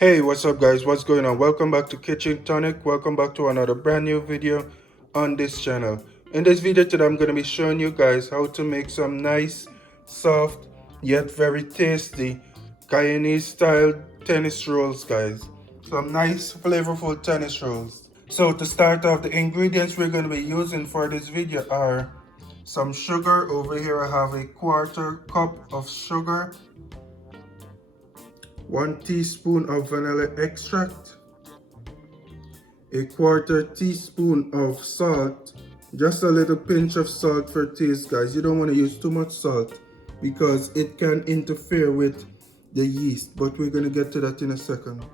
Hey, what's up guys? What's going on? Welcome back to Kitchen Tonic. Welcome back to another brand new video on this channel. In this video today, I'm going to be showing you guys how to make some nice, soft, yet very tasty Guyanese style tennis rolls, guys. Some nice, flavorful tennis rolls. So to start off, the ingredients we're going to be using for this video are some sugar. Over here I have a quarter cup of sugar, 1 teaspoon of vanilla extract, a quarter teaspoon of salt, just a little pinch of salt for taste, guys. You don't want to use too much salt because it can interfere with the yeast, but we're going to get to that in a second.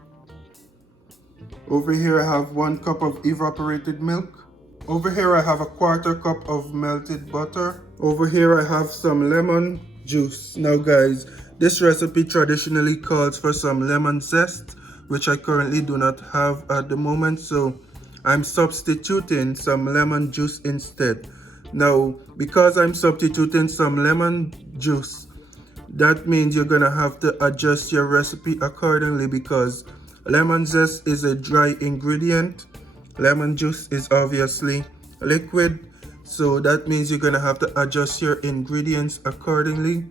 Over here I have 1 cup of evaporated milk. Over here I have a quarter cup of melted butter. Over here I have some lemon juice. Now guys, this recipe traditionally calls for some lemon zest, which I currently do not have at the moment, so I'm substituting some lemon juice instead. Now, because I'm substituting some lemon juice, that means you're gonna have to adjust your recipe accordingly because lemon zest is a dry ingredient. Lemon juice is obviously liquid, so that means you're gonna have to adjust your ingredients accordingly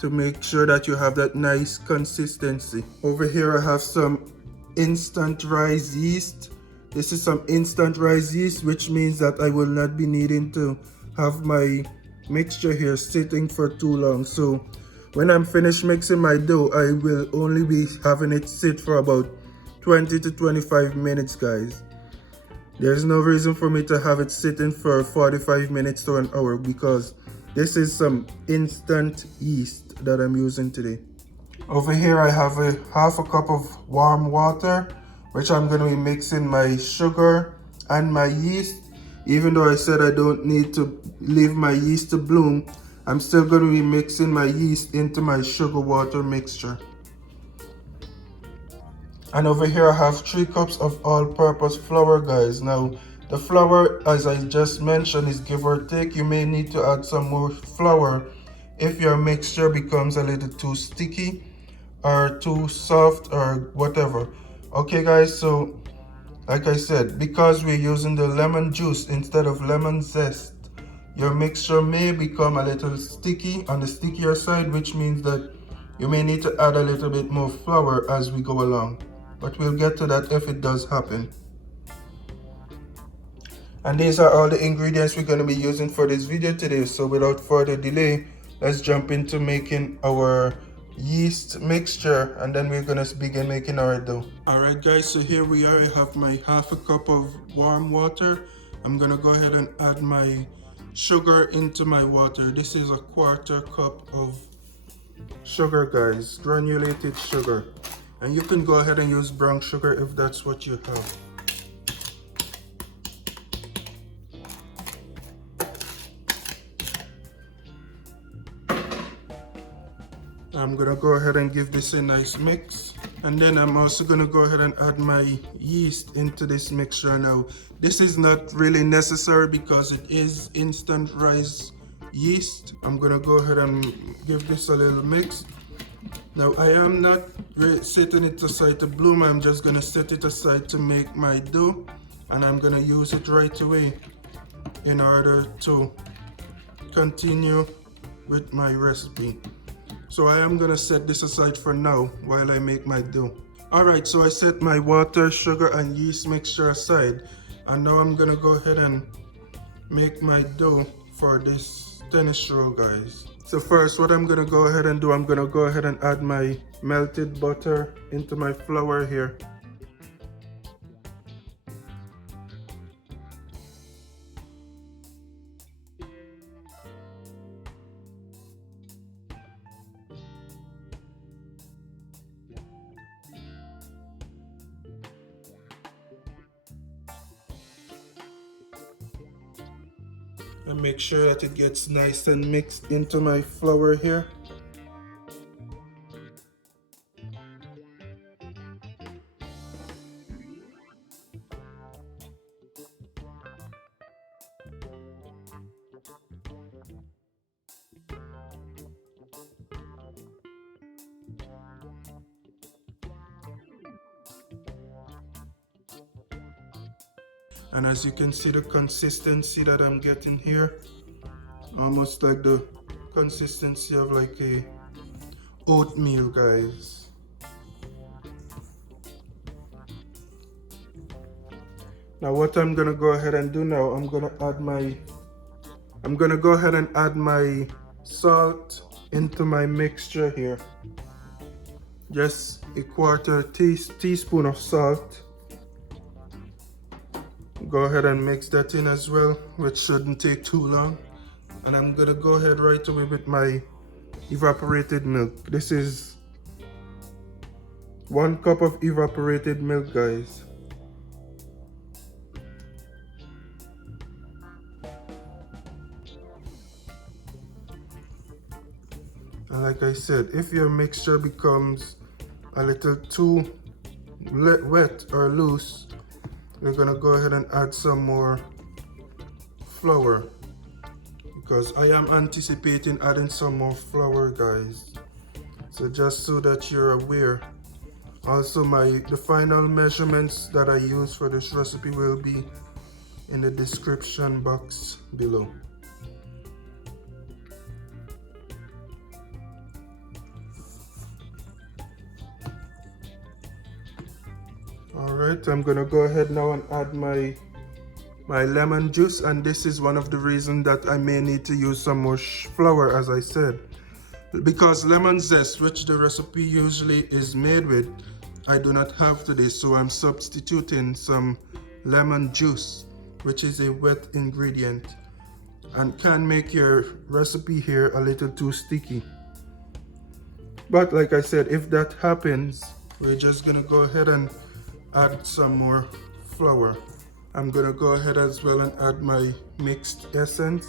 to make sure that you have that nice consistency. Over here I have some instant rice yeast. This is some instant rice yeast, which means that I will not be needing to have my mixture here sitting for too long. So when I'm finished mixing my dough, I will only be having it sit for about 20 to 25 minutes, guys. There's no reason for me to have it sitting for 45 minutes to an hour because this is some instant yeast that I'm using today. Over here I have a half a cup of warm water, which I'm going to be mixing my sugar and my yeast. Even though I said I don't need to leave my yeast to bloom, I'm still going to be mixing my yeast into my sugar water mixture. And over here I have 3 cups of all-purpose flour, guys. Now the flour, as I just mentioned, is give or take. You may need to add some more flour if your mixture becomes a little too sticky or too soft or whatever. Okay guys, so like I said, because we're using the lemon juice instead of lemon zest, your mixture may become a little sticky on the stickier side, which means that you may need to add a little bit more flour as we go along. But we'll get to that if it does happen. And these are all the ingredients we're going to be using for this video today. So without further delay, let's jump into making our yeast mixture, and then we're going to begin making our dough. Alright guys, so here we are. I have my half a cup of warm water. I'm going to go ahead and add my sugar into my water. This is a quarter cup of sugar, guys, granulated sugar. And you can go ahead and use brown sugar if that's what you have. I'm gonna go ahead and give this a nice mix. And then I'm also gonna go ahead and add my yeast into this mixture now. This is not really necessary because it is instant rice yeast. I'm gonna go ahead and give this a little mix. Now I am not setting it aside to bloom. I'm just gonna set it aside to make my dough, and I'm gonna use it right away in order to continue with my recipe. So I am gonna set this aside for now while I make my dough. Alright, so I set my water, sugar and yeast mixture aside, and now I'm gonna go ahead and make my dough for this tennis roll, guys. So first, what I'm gonna go ahead and do, I'm gonna go ahead and add my melted butter into my flour here. And make sure that it gets nice and mixed into my flour here. And as you can see, the consistency that I'm getting here, almost like the consistency of like a oatmeal, guys. Now what I'm gonna go ahead and do now, I'm gonna go ahead and add my salt into my mixture here. Just a quarter teaspoon of salt. Go ahead and mix that in as well, which shouldn't take too long. And I'm gonna go ahead right away with my evaporated milk. This is 1 cup of evaporated milk, guys. And like I said, if your mixture becomes a little too wet or loose, we're gonna go ahead and add some more flour, because I am anticipating adding some more flour, guys. So just so that you're aware. Also, the final measurements that I use for this recipe will be in the description box below. Alright, I'm gonna go ahead now and add my lemon juice, and this is one of the reasons that I may need to use some more flour, as I said, because lemon zest, which the recipe usually is made with, I do not have today, so I'm substituting some lemon juice, which is a wet ingredient and can make your recipe here a little too sticky. But like I said, if that happens, we're just gonna go ahead and add some more flour. I'm gonna go ahead as well and add my mixed essence.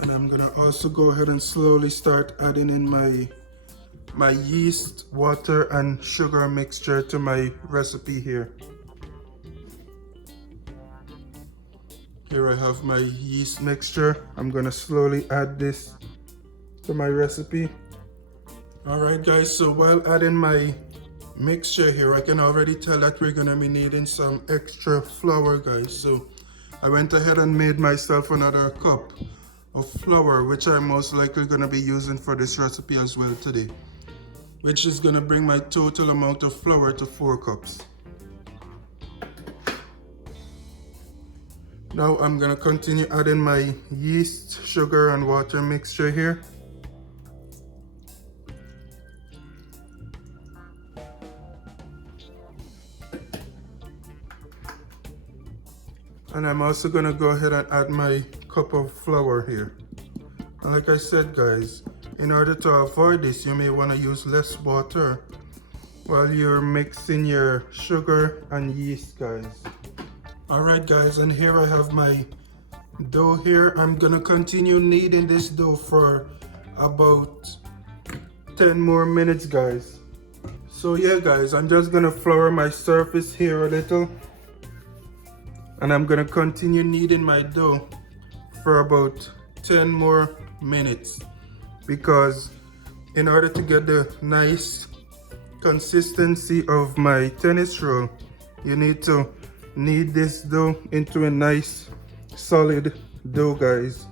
And I'm gonna also go ahead and slowly start adding in my yeast, water, and sugar mixture to my recipe here. Here I have my yeast mixture. I'm gonna slowly add this to my recipe. Alright guys, so while adding my mixture here, I can already tell that we're gonna be needing some extra flour, guys. So I went ahead and made myself another cup of flour, which I'm most likely gonna be using for this recipe as well today, which is gonna bring my total amount of flour to 4 cups. Now I'm gonna continue adding my yeast, sugar, and water mixture here. And I'm also gonna go ahead and add my cup of flour here. And like I said, guys, in order to avoid this, you may want to use less water while you're mixing your sugar and yeast, guys. Alright guys, and here I have my dough here. I'm gonna continue kneading this dough for about 10 more minutes, guys. So yeah guys, I'm just gonna flour my surface here a little, and I'm gonna continue kneading my dough for about 10 more minutes, because in order to get the nice consistency of my tennis roll, you need to knead this dough into a nice solid dough, guys.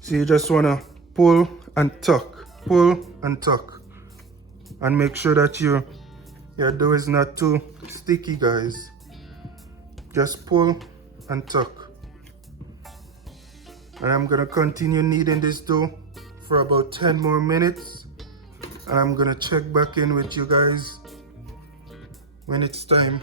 So you just want to pull and tuck, and make sure that your dough is not too sticky, guys. Just pull and tuck. And I'm gonna continue kneading this dough for about 10 more minutes, and I'm gonna check back in with you guys when it's time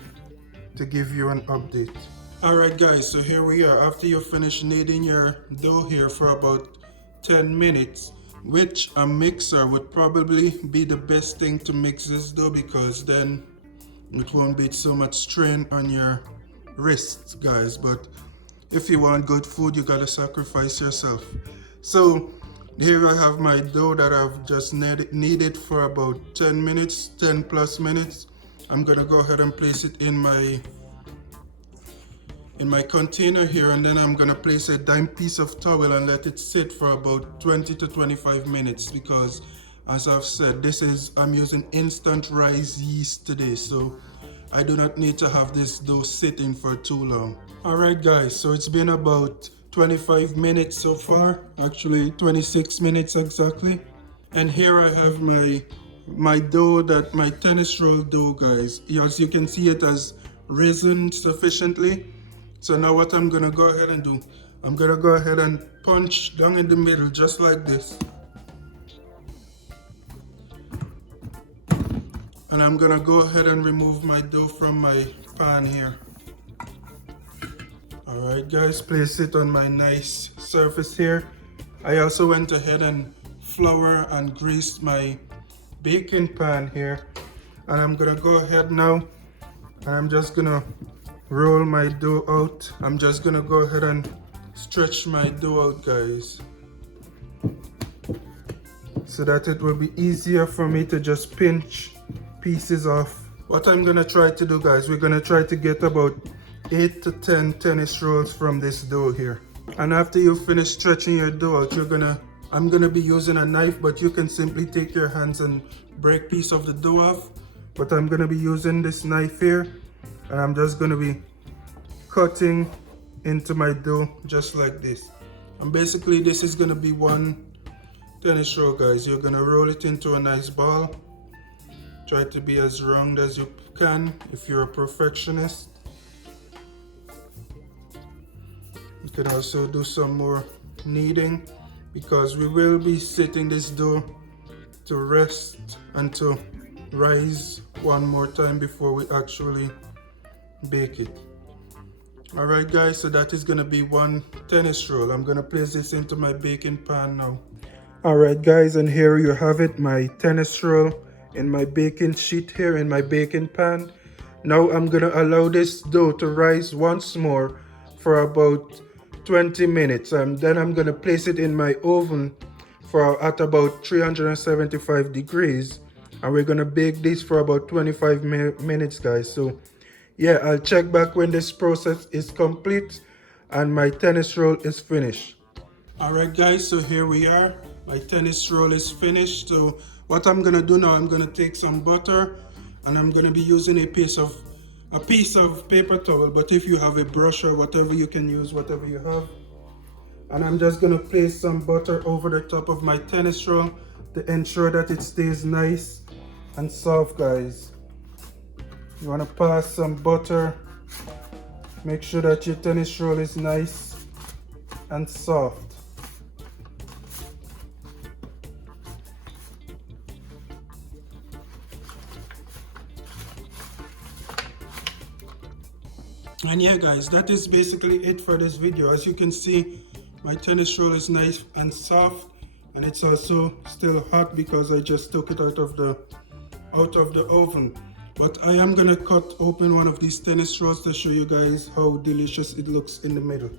to give you an update. Alright guys, so here we are after you finish kneading your dough here for about 10 minutes, which a mixer would probably be the best thing to mix this dough, because then it won't be so much strain on your wrists, guys. But if you want good food, you gotta sacrifice yourself. So here I have my dough that I've just kneaded for about 10 minutes, 10 plus minutes. I'm gonna go ahead and place it in my container here, and then I'm gonna place a damp piece of towel and let it sit for about 20 to 25 minutes, because as I've said, I'm using instant rise yeast today, so I do not need to have this dough sitting for too long. Alright guys, so it's been about 25 minutes so far, actually 26 minutes exactly. And here I have my dough, my tennis roll dough, guys. As you can see, it has risen sufficiently. So now what I'm gonna go ahead and do, I'm gonna go ahead and punch down in the middle just like this. And I'm gonna go ahead and remove my dough from my pan here. Alright guys, place it on my nice surface here. I also went ahead and flour and greased my baking pan here. And I'm gonna go ahead now and I'm just gonna roll my dough out. I'm just gonna go ahead and stretch my dough out, guys, so that it will be easier for me to just pinch pieces off. What I'm gonna try to do, guys, we're gonna try to get about 8 to 10 tennis rolls from this dough here. And after you finish stretching your dough out, I'm gonna be using a knife, but you can simply take your hands and break piece of the dough off. But I'm gonna be using this knife here, and I'm just gonna be cutting into my dough just like this. And basically this is gonna be one tennis roll, guys. You're gonna roll it into a nice ball. Try to be as round as you can if you're a perfectionist. You can also do some more kneading, because we will be setting this dough to rest and to rise one more time before we actually bake it. Alright guys, so that is gonna be one tennis roll. I'm gonna place this into my baking pan now. Alright guys, and here you have it, my tennis roll in my baking sheet here in my baking pan. Now I'm gonna allow this dough to rise once more for about 20 minutes, and then I'm gonna place it in my oven at about 375 degrees, and we're gonna bake this for about 25 minutes, guys. So yeah, I'll check back when this process is complete and my tennis roll is finished. Alright guys, so here we are. My tennis roll is finished. So what I'm gonna do now, I'm gonna take some butter and I'm gonna be using a piece of paper towel, but if you have a brush or whatever, you can use whatever you have. And I'm just gonna place some butter over the top of my tennis roll to ensure that it stays nice and soft, guys. You want to pass some butter. Make sure that your tennis roll is nice and soft. And yeah guys, that is basically it for this video. As you can see, my tennis roll is nice and soft, and it's also still hot because I just took it out of the oven. But I am gonna cut open one of these tennis rolls to show you guys how delicious it looks in the middle.